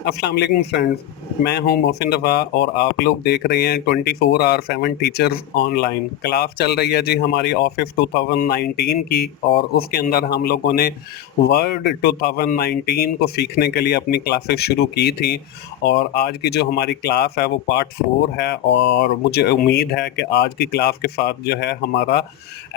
अस्सलाम वालेकुम फ्रेंड्स। मैं हूं मोहसिन रफ़ा और आप लोग देख रहे हैं 24/7 टीचर्स ऑनलाइन। क्लास चल रही है जी हमारी ऑफिस 2019 की, और उसके अंदर हम लोगों ने वर्ड 2019 को सीखने के लिए अपनी क्लासेस शुरू की थी। और आज की जो हमारी क्लास है वो पार्ट 4 है, और मुझे उम्मीद है कि आज की क्लास के साथ जो है हमारा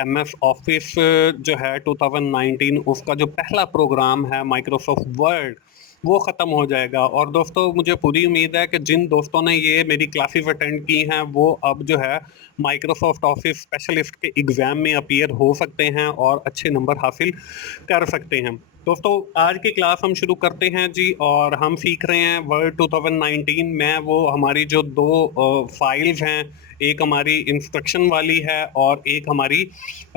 एमएस ऑफिस जो है 2019 उसका जो पहला प्रोग्राम है माइक्रोसॉफ्ट वर्ड वो ख़त्म हो जाएगा। और दोस्तों, मुझे पूरी उम्मीद है कि जिन दोस्तों ने ये मेरी क्लासेस अटेंड की हैं वो अब जो है माइक्रोसॉफ्ट ऑफिस स्पेशलिस्ट के एग्ज़ाम में अपीयर हो सकते हैं और अच्छे नंबर हासिल कर सकते हैं। दोस्तों, आज की क्लास हम शुरू करते हैं जी, और हम सीख रहे हैं वर्ड 2019 में। वो हमारी जो दो फाइल्स हैं, एक हमारी इंस्ट्रक्शन वाली है और एक हमारी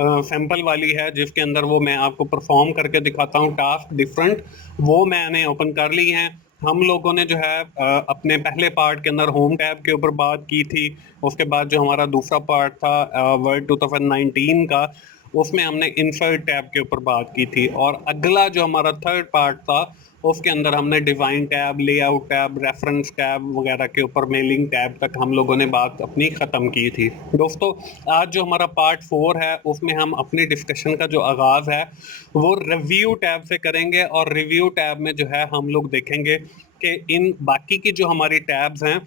सैंपल वाली है, जिसके अंदर वो मैं आपको परफॉर्म करके दिखाता हूँ टास्क डिफरेंट। वो मैंने ओपन कर ली हैं। हम लोगों ने जो है अपने पहले पार्ट के अंदर होम टैब के ऊपर बात की थी। उसके बाद जो हमारा दूसरा पार्ट था वर्ड 2019 का, उसमें हमने इंसर्ट टैब के ऊपर बात की थी। और अगला जो हमारा थर्ड पार्ट था उसके अंदर हमने divine tab, layout tab, reference tab वगैरह के ऊपर, मेलिंग टैब तक हम लोगों ने बात अपनी ख़त्म की थी। दोस्तों, आज जो हमारा पार्ट 4 है उसमें हम अपनी डिस्कशन का जो आगाज़ है वो रिव्यू टैब से करेंगे। और रिव्यू टैब में जो है हम लोग देखेंगे कि इन बाकी की जो हमारी टैब्स हैं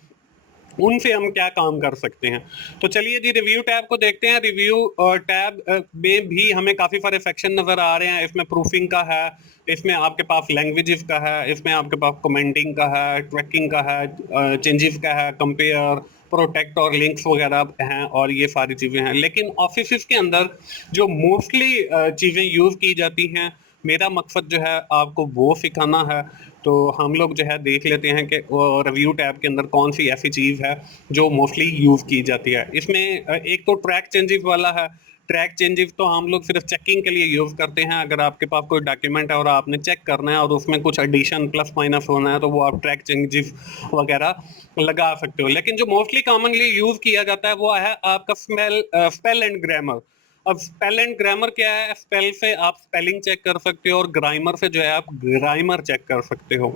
उनसे हम क्या काम कर सकते हैं। तो चलिए जी, रिव्यू टैब को देखते हैं। रिव्यू टैब में भी हमें काफ़ी सारे सेक्शन नज़र आ रहे हैं। इसमें प्रूफिंग का है, इसमें आपके पास लैंग्वेजेस का है, इसमें आपके पास कमेंटिंग का है, ट्रैकिंग का है, चेंजेस का है, कंपेयर, प्रोटेक्ट और लिंक्स वगैरह हैं, और ये सारी चीज़ें हैं। लेकिन ऑफिस के अंदर जो मोस्टली चीज़ें यूज़ की जाती हैं, मेरा मकसद जो है आपको वो सिखाना है। तो हम लोग जो है देख लेते हैं कि रिव्यू टैब के अंदर कौन सी ऐसी चीज़ है जो मोस्टली यूज़ की जाती है। इसमें एक तो ट्रैक चेंजेस वाला है। ट्रैक चेंजेस तो हम लोग सिर्फ चेकिंग के लिए यूज़ करते हैं। अगर आपके पास कोई डॉक्यूमेंट है और आपने चेक करना है और उसमें कुछ एडिशन प्लस माइनस होना है, तो वो आप ट्रैक चेंजेस वगैरह लगा सकते हो। लेकिन जो मोस्टली कॉमनली यूज़ किया जाता है वो है आपका स्पेल एंड ग्रामर। अब स्पेल एंड ग्रामर क्या है? स्पेल से आप स्पेलिंग चेक कर सकते हो और ग्रामर से जो है आप ग्रामर चेक कर सकते हो।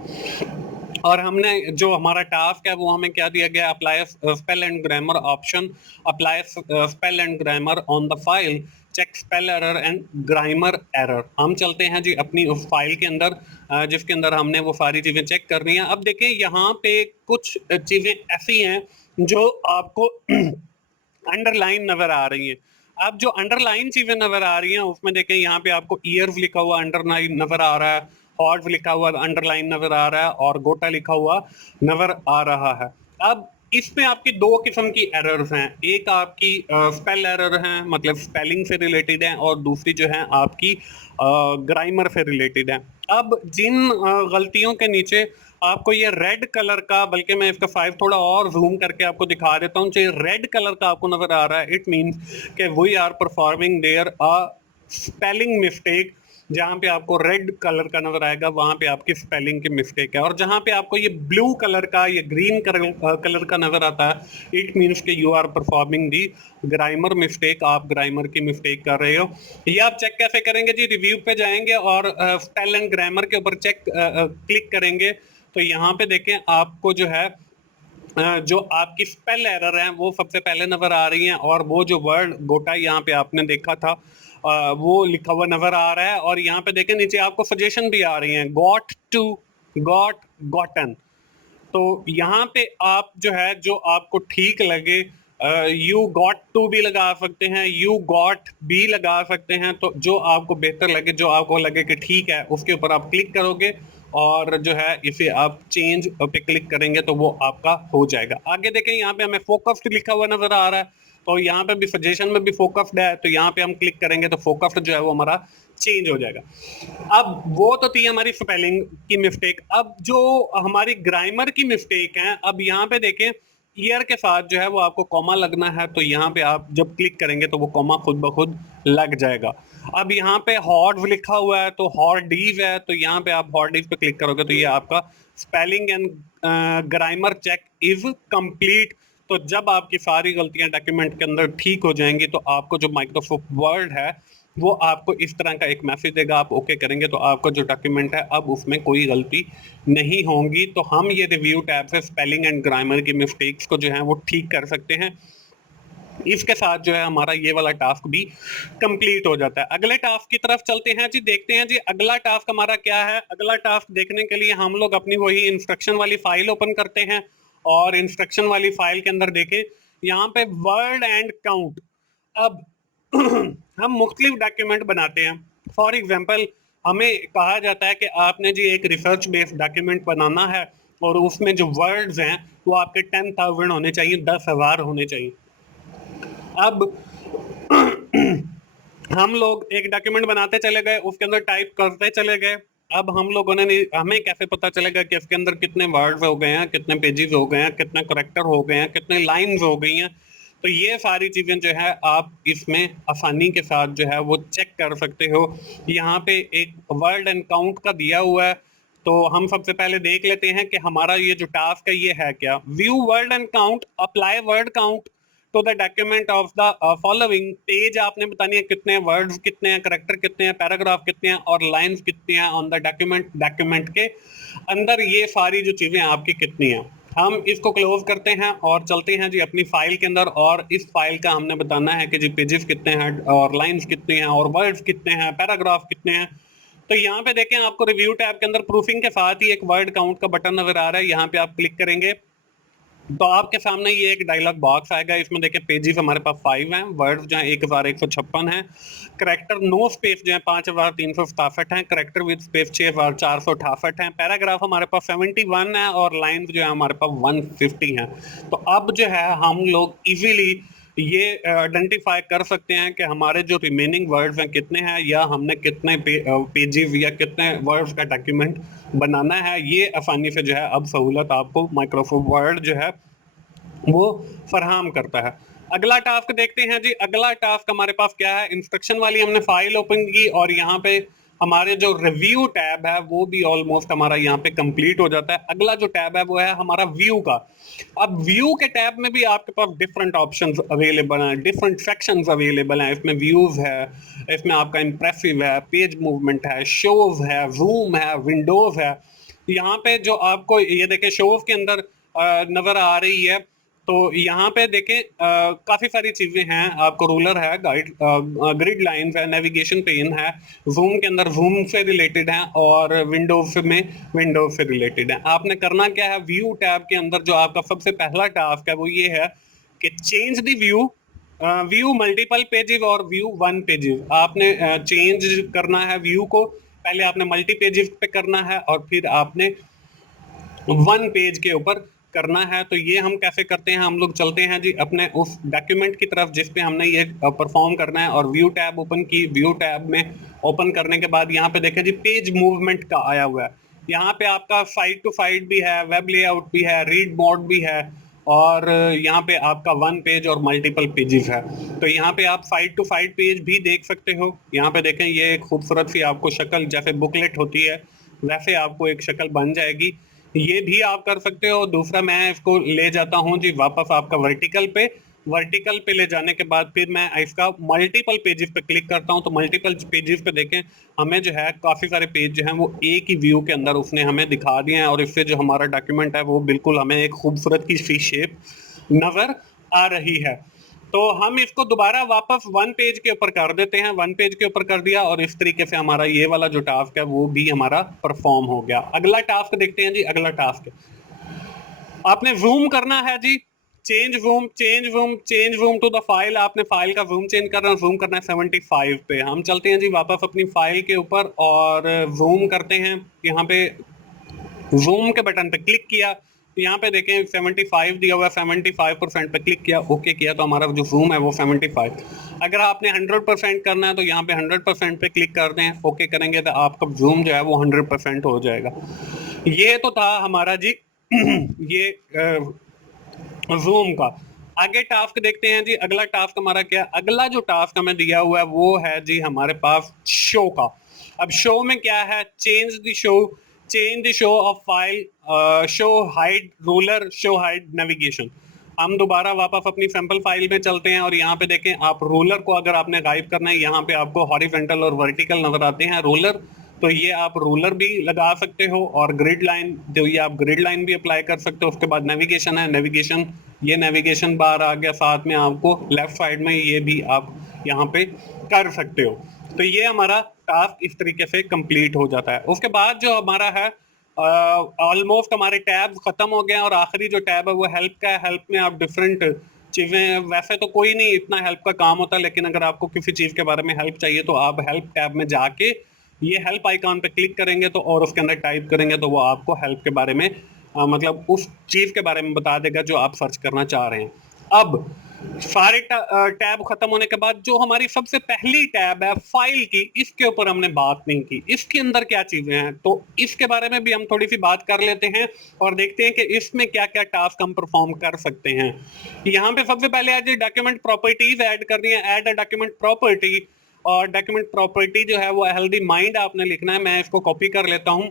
और हमने जो हमारा टास्क है वो हमें क्या दिया गया? Apply spell and grammar option, apply spell and grammar on the file, check spell error and grammar error. हम चलते हैं जी अपनी उस फाइल के अंदर जिसके अंदर हमने वो सारी चीजें चेक करनी है। अब देखें, यहाँ पे कुछ चीजें ऐसी हैं जो आपको अंडरलाइन नजर आ रही हैं। अब जो अंडरलाइन चीजें नजर आ रही हैं उसमें देखें, यहाँ पे आपको ईयर्स लिखा हुआ अंडरलाइन नजर आ रहा है, हॉर्ट लिखा हुआ अंडरलाइन नजर आ रहा है, और गोटा लिखा हुआ नजर आ रहा है। अब इसमें आपकी दो किस्म की एरर्स हैं। एक आपकी स्पेल एरर है, मतलब स्पेलिंग से रिलेटेड है, और दूसरी जो है आपकी ग्रामर से रिलेटेड है। अब जिन गलतियों के नीचे आपको ये रेड कलर का, बल्कि मैं इसका 5 थोड़ा और जूम करके आपको दिखा देता हूँ, जो रेड कलर का आपको नजर आ रहा है, इट मींस कि we are performing there a spelling mistake. जहां पे आपको रेड कलर का नजर आएगा वहां पे आपकी स्पेलिंग की मिस्टेक है। और जहां पे आपको ये ब्लू कलर का, ये ग्रीन कलर का नजर आता है, इट मींस कि you are performing the grammar mistake. आप ग्रामर की मिस्टेक कर रहे हो। ये आप चेक कैसे करेंगे जी? रिव्यू पे जाएंगे और स्पेल एंड ग्रामर के ऊपर चेक क्लिक करेंगे, तो यहाँ पे देखें आपको जो है जो आपकी स्पेल एरर है वो सबसे पहले नजर आ रही हैं। और वो जो वर्ड गोटा यहाँ पे आपने देखा था वो लिखा हुआ नजर आ रहा है। और यहाँ पे देखें नीचे आपको सजेशन भी आ रही हैं, गॉट टू, गॉट, गॉटन। तो यहाँ पे आप जो है, जो आपको ठीक लगे, यू गॉट टू भी लगा सकते हैं, यू गॉट भी लगा सकते हैं। तो जो आपको बेहतर लगे, जो आपको लगे कि ठीक है, उसके ऊपर आप क्लिक करोगे और जो है इसे आप चेंज पे क्लिक करेंगे तो वो आपका हो जाएगा। आगे देखें, यहाँ पे हमें फोकस्ड लिखा हुआ नजर आ रहा है, तो यहाँ पे भी सजेशन में भी फोकस्ड है, तो यहाँ पे हम क्लिक करेंगे तो फोकस्ड जो है वो हमारा चेंज हो जाएगा। अब वो तो थी हमारी स्पेलिंग की मिस्टेक। अब जो हमारी ग्रामर की मिस्टेक है, अब यहाँ पे देखें, ईयर के साथ जो है वो आपको कॉमा लगना है, तो यहाँ पे आप जब क्लिक करेंगे तो वो कॉमा खुद ब खुद लग जाएगा। अब यहाँ पे हॉर्ड लिखा हुआ है तो हॉर्डीव है, तो यहाँ पे आप हॉर्डीव पे क्लिक करोगे तो ये आपका spelling and grammar check is complete. तो जब आपकी सारी गलतियां डॉक्यूमेंट के अंदर ठीक हो जाएंगी तो आपको जो माइक्रोसॉफ्ट वर्ड है वो आपको इस तरह का एक मैसेज देगा, आप ओके करेंगे तो आपका जो डॉक्यूमेंट है अब उसमें कोई गलती नहीं होगी। तो हम ये रिव्यू टैब से स्पेलिंग एंड ग्रामर की मिस्टेक्स को जो है वो ठीक कर सकते हैं। इसके साथ जो है हमारा ये वाला टास्क भी कंप्लीट हो जाता है। अगले टास्क की तरफ चलते हैं जी, देखते हैं जी अगला टास्क हमारा क्या है। अगला टास्क देखने के लिए हम लोग अपनी वही इंस्ट्रक्शन वाली फाइल ओपन करते हैं और इंस्ट्रक्शन वाली फाइल के अंदर देखें यहाँ पे वर्ड एंड काउंट। अब हम मुख्तलिफ डॉक्यूमेंट बनाते हैं। फॉर एग्जाम्पल हमें कहा जाता है कि आपने जी एक रिसर्च बेस्ड डॉक्यूमेंट बनाना है और उसमें जो वर्ड्स हैं वो आपके 10,000 होने चाहिए, 10,000 होने चाहिए। अब हम लोग एक डॉक्यूमेंट बनाते चले गए, उसके अंदर टाइप करते चले गए। अब हम लोगों ने हमें कैसे पता चलेगा कि इसके अंदर कितने वर्ड्स हो गए हैं, कितने पेजेस हो गए हैं, कितने करेक्टर हो गए हैं, कितने लाइंस हो गई हैं। तो ये सारी चीज़ें जो है आप इसमें आसानी के साथ जो है वो चेक कर सकते हो। यहाँ पे एक वर्ड एंड काउंट का दिया हुआ है, तो हम सबसे पहले देख लेते हैं कि हमारा ये जो टास्क है ये है क्या। View word and count, apply word count to the document of the following. Page आपने बतानी है कितने हैं, वर्ड्स कितने हैं, करेक्टर कितने हैं, पैराग्राफ कितने हैं और लाइंस कितनी हैं ऑन द डॉक्यूमेंट। डॉक्यूमेंट के अंदर ये सारी जो चीज़ें आपकी कितनी हैं। हम इसको क्लोज करते हैं और चलते हैं जी अपनी फाइल के अंदर, और इस फाइल का हमने बताना है कि जी पेजेस कितने हैं और लाइंस कितनी हैं और वर्ड्स कितने हैं, पैराग्राफ कितने हैं। तो यहाँ पे देखें आपको रिव्यू टैब के अंदर प्रूफिंग के साथ ही एक वर्ड काउंट का बटन नजर आ रहा है। यहाँ पे आप क्लिक करेंगे तो आपके सामने ये एक डायलॉग बॉक्स आएगा। इसमें देखिए पेजेस हमारे पास 5 हैं, वर्ड्स जो है 1156 हैं, करेक्टर नो स्पेस जो है 5367 हैं, करेक्टर विद स्पेस 6468 हैं, पैराग्राफ हमारे पास 71 है और लाइंस जो है हमारे पास 150 हैं। तो अब जो है हम लोग इजीली ये आइडेंटिफाई कर सकते हैं कि हमारे जो रिमेनिंग वर्ड्स हैं कितने हैं, या हमने कितने पेजेस या कितने वर्ड्स का डॉक्यूमेंट बनाना है। ये आसानी से जो है अब सहूलत आपको माइक्रोसॉफ्ट वर्ड जो है वो फराहम करता है। अगला टास्क देखते हैं जी। अगला टास्क हमारे पास क्या है, इंस्ट्रक्शन वाली हमने फाइल ओपन की और यहाँ पे हमारे जो रिव्यू टैब है वो भी ऑलमोस्ट हमारा यहाँ पे कंप्लीट हो जाता है। अगला जो टैब है वो है हमारा व्यू का। अब व्यू के टैब में भी आपके पास डिफरेंट ऑप्शंस अवेलेबल हैं, डिफरेंट सेक्शंस अवेलेबल हैं। इसमें व्यूज है, इसमें आपका इंप्रेसिव है, पेज मूवमेंट है, शोज है, जूम है, विंडोज है। यहाँ पे जो आपको ये देखें शोज के अंदर नजर आ रही है, तो यहाँ पे देखें काफी सारी चीजें हैं। आपको रूलर है, गाइड ग्रिड लाइंस है, नेविगेशन पेन है, जूम के अंदर जूम से रिलेटेड है और विंडोज में विंडोज से रिलेटेड है। आपने करना क्या है, व्यू टैब के अंदर जो आपका सबसे पहला टास्क है वो ये है कि change the view, view multiple pages और व्यू वन पेजेस। आपने चेंज करना है व्यू को, पहले आपने मल्टी पेजेस पे करना है और फिर आपने वन पेज के ऊपर करना है। तो ये हम कैसे करते हैं, हम लोग चलते हैं जी अपने उस डॉक्यूमेंट की तरफ जिस पे हमने ये परफॉर्म करना है और व्यू टैब ओपन की। व्यू टैब में ओपन करने के बाद यहाँ पे देखें जी पेज मूवमेंट का आया हुआ है। यहाँ पे आपका साइड टू साइड भी है, वेब लेआउट भी है, रीड मोड भी है और यहाँ पे आपका वन पेज और मल्टीपल पेजेस है। तो यहाँ पे आप साइड टू साइड पेज भी देख सकते हो। यहाँ पे देखें ये एक खूबसूरत सी आपको शक्ल, जैसे बुकलेट होती है वैसे आपको एक शक्ल बन जाएगी। ये भी आप कर सकते हो। दूसरा मैं इसको ले जाता हूँ जी वापस आपका वर्टिकल पे। वर्टिकल पे ले जाने के बाद फिर मैं इसका मल्टीपल पेजेस पे क्लिक करता हूँ। तो मल्टीपल पेजेस पे देखें हमें जो है काफ़ी सारे पेज जो हैं वो एक ही व्यू के अंदर उसने हमें दिखा दिए हैं और इससे जो हमारा डॉक्यूमेंट है वो बिल्कुल हमें एक खूबसूरत की सी शेप नज़र आ रही है। तो हम इसको दोबारा वापस वन पेज के ऊपर कर देते हैं। वन पेज के ऊपर कर दिया और इस तरीके से हमारा ये वाला जो टास्क है वो भी हमारा परफॉर्म हो गया। अगला टास्क देखते हैं जी। अगला टास्क आपने जूम करना है जी। Change zoom, change zoom, change zoom to the file. आपने फाइल का जूम चेंज करना, जूम करना है 75 पे। हम चलते हैं जी वापस अपनी फाइल के ऊपर और जूम करते हैं। यहाँ पे जूम के बटन पे क्लिक किया, यहाँ पे देखें 75 दिया हुआ है, 75% पे क्लिक किया, ओके किया, तो हमारा जो जूम है वो 75। अगर आपने 100% करना है तो यहाँ पे 100% पे क्लिक कर दें, ओके करेंगे तो आपका जूम जो है वो 100% हो जाएगा। ये तो था हमारा जी ये जूम का। आगे टास्क देखते हैं जी। अगला टास्क हमारा क्या, अगला जो टास्क हमें दिया हुआ है वो है जी हमारे पास शो का। अब शो में क्या है, change the show, change the show off file, show hide ruler, show hide navigation. हम दोबारा वापस अपनी सैंपल फाइल में चलते हैं और यहाँ पे देखें, आप रोलर को अगर आपने गायब करना है, यहाँ पे आपको हॉरिजॉन्टल और वर्टिकल नजर आते हैं रोलर, तो ये आप रोलर भी लगा सकते हो। और ग्रिड लाइन, जो ये आप ग्रिड लाइन भी अप्लाई कर सकते हो। उसके बाद नेविगेशन है, नेविगेशन, ये नेविगेशन बार आ गया, साथ में आपको लेफ्ट साइड में ये भी आप यहाँ पे कर सकते हो। तो ये हमारा टास्क इस तरीके से कंप्लीट हो जाता है। उसके बाद जो हमारा है, ऑलमोस्ट हमारे टैब खत्म हो गए हैं और आखिरी जो टैब है वो हेल्प का है। हेल्प में आप डिफरेंट चीजें, वैसे तो कोई नहीं इतना हेल्प का काम होता, लेकिन अगर आपको किसी चीज के बारे में हेल्प चाहिए तो आप हेल्प टैब में जाके ये हेल्प आइकॉन पे क्लिक करेंगे तो, और उसके अंदर टाइप करेंगे तो वो आपको हेल्प के बारे में मतलब उस चीज के बारे में बता देगा जो आप सर्च करना चाह रहे हैं। अब सारे टैब खत्म होने के बाद जो हमारी सबसे पहली टैब है फाइल की, इसके ऊपर हमने बात नहीं की। इसके अंदर क्या चीजें हैं, तो इसके बारे में भी हम थोड़ी सी बात कर लेते हैं और देखते हैं कि इसमें क्या क्या टास्क हम परफॉर्म कर सकते हैं। यहाँ पे सबसे पहले आज डॉक्यूमेंट प्रॉपर्टीज ऐड करनी है, ऐड अ डॉक्यूमेंट प्रॉपर्टी। और डॉक्यूमेंट प्रॉपर्टी जो है वो हेल्दी माइंड आपने लिखना है। मैं इसको कॉपी कर लेता हूँ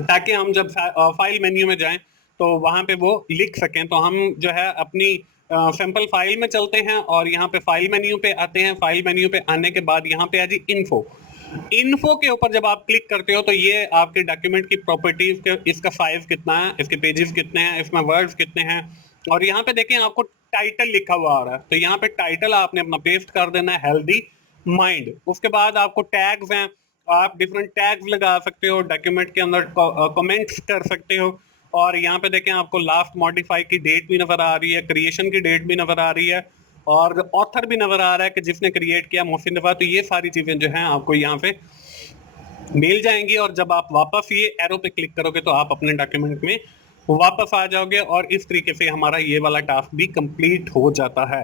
ताकि हम जब फाइल मेन्यू में जाएं तो वहां पे वो लिख सकें। तो हम जो है अपनी सैंपल फाइल में चलते हैं और यहाँ पे फाइल मेन्यू पे आते हैं। फाइल मेन्यू पे आने के बाद यहाँ पे आ जी इन्फो। इन्फो के ऊपर जब आप क्लिक करते हो तो ये आपके डॉक्यूमेंट की प्रॉपर्टीज के, इसका साइज कितना है, इसके पेजेस कितने हैं, इसमें वर्ड्स कितने हैं। और यहाँ पे देखें आपको टाइटल लिखा हुआ आ रहा है, तो यहाँ पे टाइटल आपने अपना पेस्ट कर देना है, हेल्दी माइंड। उसके बाद आपको टैग्स हैं, आप डिफरेंट टैग्स लगा सकते हो, डॉक्यूमेंट के अंदर कमेंट्स कर सकते हो। और यहाँ पे देखें आपको लास्ट मॉडिफाई की डेट भी नजर आ रही है, क्रिएशन की डेट भी नजर आ रही है और ऑथर भी नजर आ रहा है कि जिसने क्रिएट किया, मोहसिन रफा। तो ये सारी चीजें जो हैं आपको यहाँ पे मिल जाएंगी और जब आप वापस ये एरो पे क्लिक करोगे तो आप अपने डॉक्यूमेंट में वापस आ जाओगे और इस तरीके से हमारा ये वाला टास्क भी कंप्लीट हो जाता है।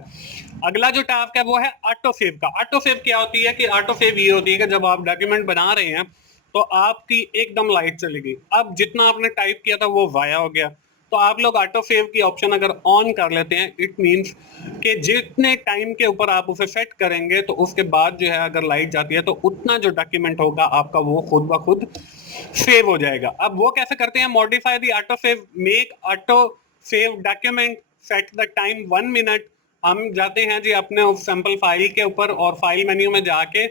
अगला जो टास्क है वो है ऑटो सेव का। ऑटो सेव क्या होती है कि ऑटो सेव ये होती है कि जब आप डॉक्यूमेंट बना रहे हैं तो आपकी एकदम लाइट चली गई, अब जितना आपने टाइप किया था वो वाया हो गया। तो आप लोग ऑटो सेव की ऑप्शन अगर ऑन कर लेते हैं, इट मींस कि जितने टाइम के ऊपर आप उसे सेट करेंगे तो उसके बाद जो है अगर लाइट जाती है तो उतना जो डॉक्यूमेंट होगा आपका वो खुद ब खुद सेव हो जाएगा। अब वो कैसे करते हैं, modify the auto save, make auto save document, set the time 1 minute. हम जाते हैं जी अपने उस सैंपल फाइल के ऊपर और फाइल मेन्यू में जाके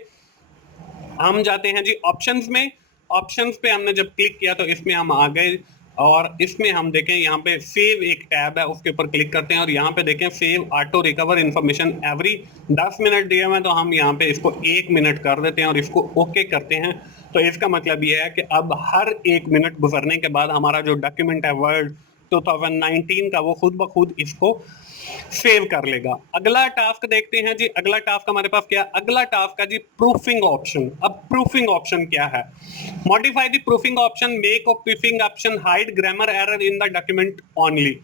हम जाते हैं जी ऑप्शंस में। ऑप्शंस पे हमने जब क्लिक किया तो इसमें हम आ गए और इसमें हम देखें यहाँ पे सेव एक टैब है, उसके ऊपर क्लिक करते हैं और यहाँ पे देखें save auto recover information every 10 minute दिए हुए हैं, तो हम यहाँ पे इसको 1 मिनट कर देते हैं और इसको ओके करते हैं। तो इसका मतलब ये है कि अब हर 1 मिनट गुजरने के बाद हमारा जो डॉक्यूमेंट है वर्ड 2019 का वो खुद ब खुद इसको सेव कर लेगा। अगला टास्क देखते हैं जी, अगला टास्क हमारे पास क्या, अगला टास्क है जी प्रूफिंग ऑप्शन। अब प्रूफिंग ऑप्शन क्या है, modify the proofing option, make of proofing option hide grammar error in the document only.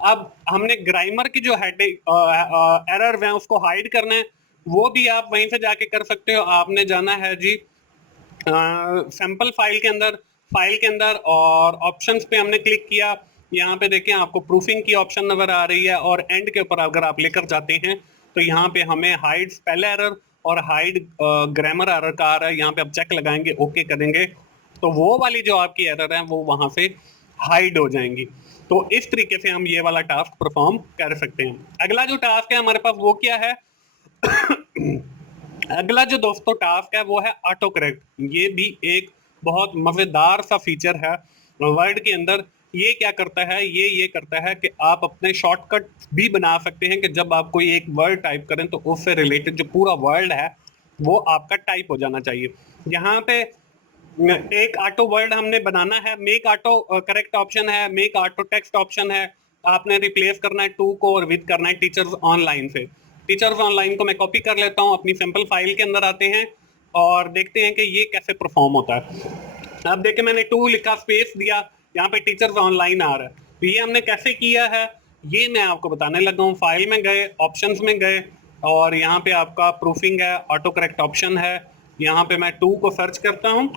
अब हमने ग्रामर की जो हेड एरर है उसको हाइड करना है, वो भी आप वहीं से जाके कर सकते हो। आपने जाना है जी सैंपल फाइल के अंदर और ऑप्शंस पे हमने क्लिक किया। यहाँ पे देखें आपको प्रूफिंग की ऑप्शन नजर आ रही है और एंड के ऊपर अगर आप लेकर जाते हैं तो यहाँ पे हमें हाइड स्पेल एरर और हाइड ग्रामर एरर का आ रहा है। यहाँ पे आप चेक लगाएंगे, ओके करेंगे तो वो वाली जो आपकी एरर है वो वहां से हाइड हो जाएंगी। तो इस तरीके से हम ये वाला टास्क परफॉर्म कर सकते हैं। अगला जो टास्क है हमारे पास वो क्या है अगला जो दोस्तों टास्क है वो है ऑटो करेक्ट। ये भी एक बहुत मजेदार सा फीचर है वर्ड के अंदर। ये क्या करता है, ये करता है कि आप अपने शॉर्टकट भी बना सकते हैं कि जब आप कोई एक वर्ड टाइप करें तो उससे रिलेटेड जो पूरा वर्ड है वो आपका टाइप हो जाना चाहिए। यहाँ पे एक ऑटो वर्ड हमने बनाना है, मेक ऑटो करेक्ट ऑप्शन है, मेक ऑटो टेक्स्ट ऑप्शन है। आपने रिप्लेस करना है टू को और विद करना है टीचर्स ऑनलाइन से। टीचर्स ऑनलाइन को मैं कॉपी कर लेता हूँ, अपनी सैंपल फाइल के अंदर आते हैं और देखते हैं कि ये कैसे परफॉर्म होता है। अब देखिए मैंने टू लिखा, स्पेस दिया, यहाँ पे टीचर्स ऑनलाइन आ रहा है। तो ये हमने कैसे किया है ये मैं आपको बताने लगा हूँ। फाइल में गए, ऑप्शंस में गए और यहाँ पे आपका प्रूफिंग है, ऑटो करेक्ट ऑप्शन है। यहाँ पे मैं टू को सर्च करता हूँ,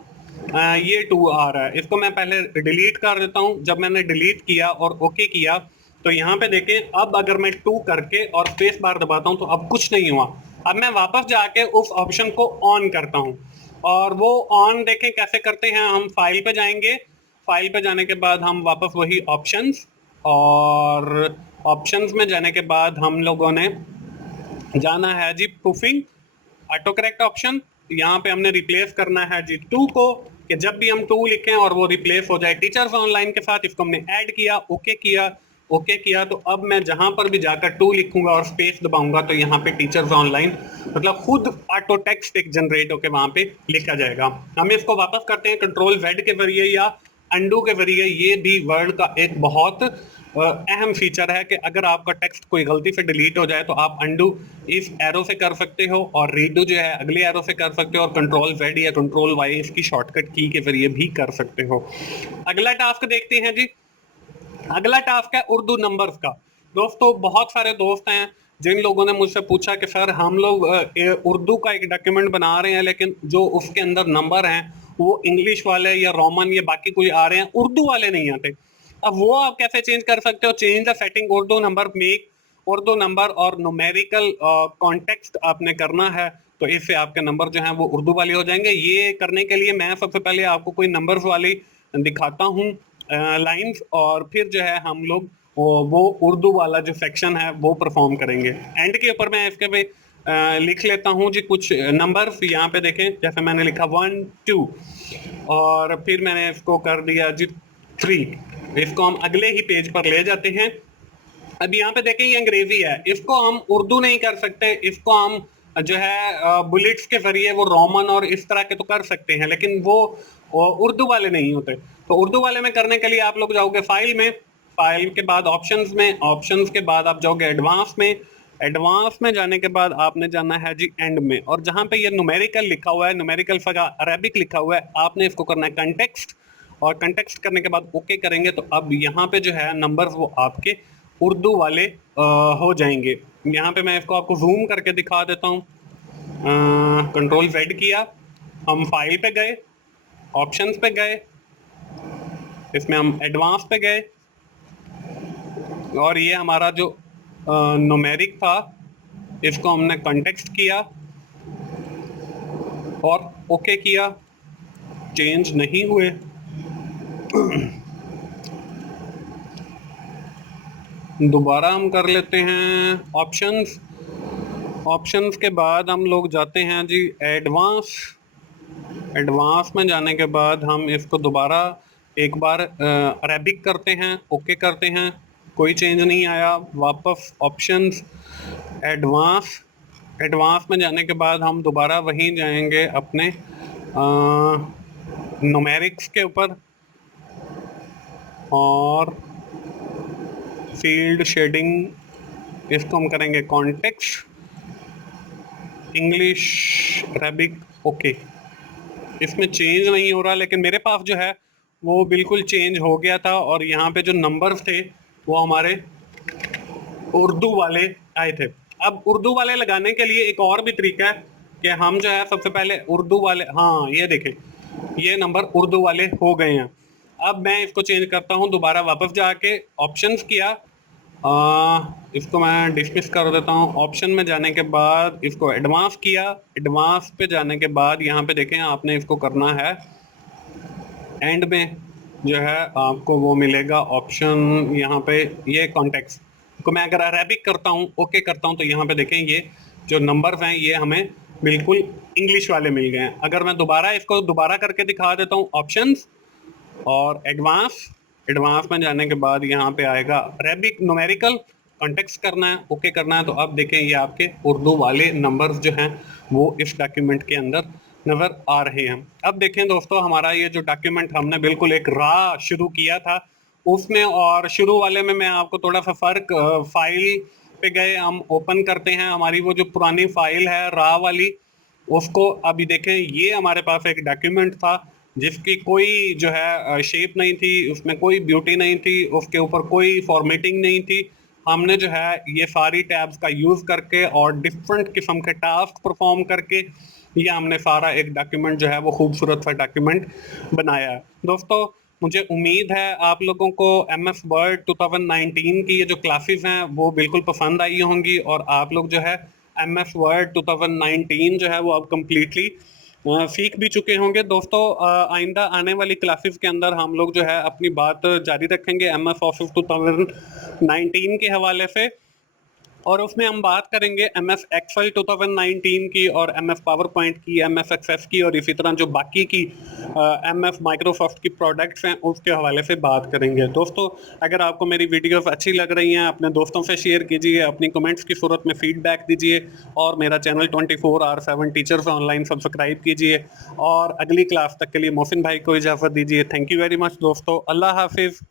ये टू आ रहा है, इसको मैं पहले डिलीट कर देता हूँ। जब मैंने डिलीट किया और ओके किया तो यहाँ पे देखें अब अगर मैं टू करके और स्पेस बार दबाता हूँ तो अब कुछ नहीं हुआ। अब मैं वापस जाके उस ऑप्शन को ऑन करता हूँ और वो ऑन देखें कैसे करते हैं। हम फाइल पे जाएंगे, फाइल पे जाने के बाद हम वापस वही ऑप्शंस और ऑप्शंस में जाने के बाद हम लोगों ने जाना है जी प्रूफिंग, ऑटो करेक्ट ऑप्शन। यहाँ पे हमने रिप्लेस करना है जी टू को, कि जब भी हम टू लिखें और वो रिप्लेस हो जाए टीचर्स ऑनलाइन के साथ। इसको हमने ऐड किया, ओके किया, ओके किया। तो अब मैं जहां पर भी जाकर टू लिखूंगा और स्पेस दबाऊंगा तो यहाँ पे टीचर्स ऑनलाइन मतलब खुद ऑटो टेक्स्ट एक जनरेट होकर वहां पे लिखा जाएगा। हम इसको वापस करते हैं कंट्रोल Z के जरिए या अंडू के जरिए। ये भी वर्ड का एक बहुत अहम फीचर है कि अगर आपका टेक्स्ट कोई गलती से डिलीट हो जाए तो आप अंडू इस एरो से कर सकते हो, और रीडू जो है अगले एरो से कर सकते हो, और कंट्रोल Z या कंट्रोल Y इसकी शॉर्टकट की के जरिए भी कर सकते हो। अगला टास्क देखते हैं जी। अगला टास्क है उर्दू नंबर्स का। दोस्तों बहुत सारे दोस्त हैं जिन लोगों ने मुझसे पूछा कि सर हम लोग उर्दू का एक डॉक्यूमेंट बना रहे हैं, लेकिन जो उसके अंदर नंबर हैं वो इंग्लिश वाले या रोमन या बाकी कोई आ रहे हैं, उर्दू वाले नहीं आते। अब वो आप कैसे चेंज कर सकते हो? Change the setting Urdu number, make Urdu number और न्यूमेरिकल कॉन्टेक्स्ट आपने करना है, तो इससे आपके नंबर जो हैं वो उर्दू वाले हो जाएंगे। ये करने के लिए मैं सबसे पहले आपको कोई नंबर्स वाली दिखाता हूँ लाइंस, और फिर जो है हम लोग वो उर्दू वाला जो सेक्शन है वो परफॉर्म करेंगे। एंड के ऊपर मैं इसके पे लिख लेता हूँ जी कुछ नंबर्स। यहाँ पे देखें, जैसे मैंने लिखा 1 2, और फिर मैंने इसको कर दिया जी 3। इसको हम अगले ही पेज पर ले जाते हैं। अब यहाँ पे देखें ये अंग्रेजी है, इसको हम उर्दू नहीं कर सकते। इसको हम जो है बुलेट्स के जरिए वो रोमन और इस तरह के तो कर सकते हैं, लेकिन वो उर्दू वाले नहीं होते। तो उर्दू वाले में करने के लिए आप लोग जाओगे फाइल में, फाइल के बाद ऑप्शंस में, ऑप्शंस के बाद आप जाओगे एडवांस में, एडवांस में जाने के बाद आपने जाना है जी एंड में, और जहां पे ये न्यूमेरिकल लिखा हुआ है, न्यूमेरिकल फगा अरेबिक लिखा हुआ है, आपने इसको करना है कंटेक्स्ट, और कंटेक्स्ट करने के बाद ओके करेंगे तो अब यहाँ पे जो है नंबर्स वो आपके उर्दू वाले हो जाएंगे। यहाँ पे मैं इसको आपको जूम करके दिखा देता हूँ। कंट्रोल Z किया, हम फाइल पे गए, ऑप्शंस पे गए, इसमें हम एडवांस पे गए, और ये हमारा जो न्यूमेरिक था इसको हमने कंटेक्स्ट किया और ओके किया। चेंज नहीं हुए। दोबारा हम कर लेते हैं ऑप्शंस। ऑप्शंस के बाद हम लोग जाते हैं जी एडवांस। एडवांस में जाने के बाद हम इसको दोबारा एक बार अरेबिक करते हैं, ओके करते हैं, कोई चेंज नहीं आया। वापस ऑप्शंस, एडवांस, एडवांस में जाने के बाद हम दोबारा वहीं जाएंगे अपने न्यूमेरिक्स के ऊपर, और फील्ड शेडिंग इसको हम करेंगे कॉन्टेक्स्ट, इंग्लिश अरेबिक, ओके। इसमें चेंज नहीं हो रहा, लेकिन मेरे पास जो है वो बिल्कुल चेंज हो गया था, और यहाँ पे जो नंबर्स थे वो हमारे उर्दू वाले आए थे। अब उर्दू वाले लगाने के लिए एक और भी तरीका है कि हम जो है सबसे पहले उर्दू वाले, हाँ ये देखें ये नंबर उर्दू वाले हो गए हैं। अब मैं इसको चेंज करता हूँ, दोबारा वापस जाके ऑप्शंस किया, इसको मैं डिसमिस कर देता हूँ। ऑप्शन में जाने के बाद इसको एडवांस किया, एडवांस पे जाने के बाद यहाँ पे देखें आपने इसको करना है एंड में जो है आपको वो मिलेगा ऑप्शन, यहाँ पे ये कॉन्टेक्स्ट को मैं अगर अरेबिक करता हूँ, ओके करता हूँ, तो यहाँ पे देखें ये जो नंबर्स हैं ये हमें बिल्कुल इंग्लिश वाले मिल गए हैं। अगर मैं दोबारा इसको दोबारा करके दिखा देता हूँ, ऑप्शंस और एडवांस, एडवांस में जाने के बाद यहाँ पे आएगा अरेबिक न्यूमेरिकल, कॉन्टेक्स्ट करना है, ओके करना है, तो अब देखें ये आपके उर्दू वाले नंबर्स जो हैं वो इस डॉक्यूमेंट के अंदर नजर आ रहे हैं। अब देखें दोस्तों, हमारा ये जो डॉक्यूमेंट हमने बिल्कुल एक रा शुरू किया था उसमें, और शुरू वाले में मैं आपको थोड़ा सा फर्क, फाइल पे गए, हम ओपन करते हैं हमारी वो जो पुरानी फाइल है रा वाली, उसको अभी देखें ये हमारे पास एक डॉक्यूमेंट था जिसकी कोई जो है शेप नहीं थी, उसमें कोई ब्यूटी नहीं थी, उसके ऊपर कोई फॉर्मेटिंग नहीं थी। हमने जो है ये सारी टैब्स का यूज़ करके और डिफरेंट किस्म के टास्क परफॉर्म करके ये हमने सारा एक डॉक्यूमेंट जो है वो खूबसूरत सा डॉक्यूमेंट बनाया है। दोस्तों मुझे उम्मीद है आप लोगों को MS वर्ड 2019 की ये जो क्लासेस हैं वो बिल्कुल पसंद आई होंगी, और आप लोग जो है MS वर्ड 2019 जो है वो अब कम्प्लीटली सीख भी चुके होंगे दोस्तों। आइंदा आने वाली क्लासेस के अंदर हम लोग जो है अपनी बात जारी रखेंगे एमएस ऑफिस 2019 के हवाले से, और उसमें हम बात करेंगे एमएस एक्सेल 2019 की और एमएस पावर पॉइंट की, एमएस एक्सेस की, और इसी तरह जो बाकी की एमएस माइक्रोसॉफ्ट की प्रोडक्ट्स हैं उसके हवाले से बात करेंगे। दोस्तों अगर आपको मेरी वीडियोस अच्छी लग रही हैं अपने दोस्तों से शेयर कीजिए, अपनी कमेंट्स की सूरत में फीडबैक दीजिए, और मेरा चैनल 24/7 टीचर्स ऑनलाइन सब्सक्राइब कीजिए। और अगली क्लास तक के लिए मोहसिन भाई को इजाज़त दीजिए। थैंक यू वेरी मच दोस्तों, अल्लाह हाफिज़।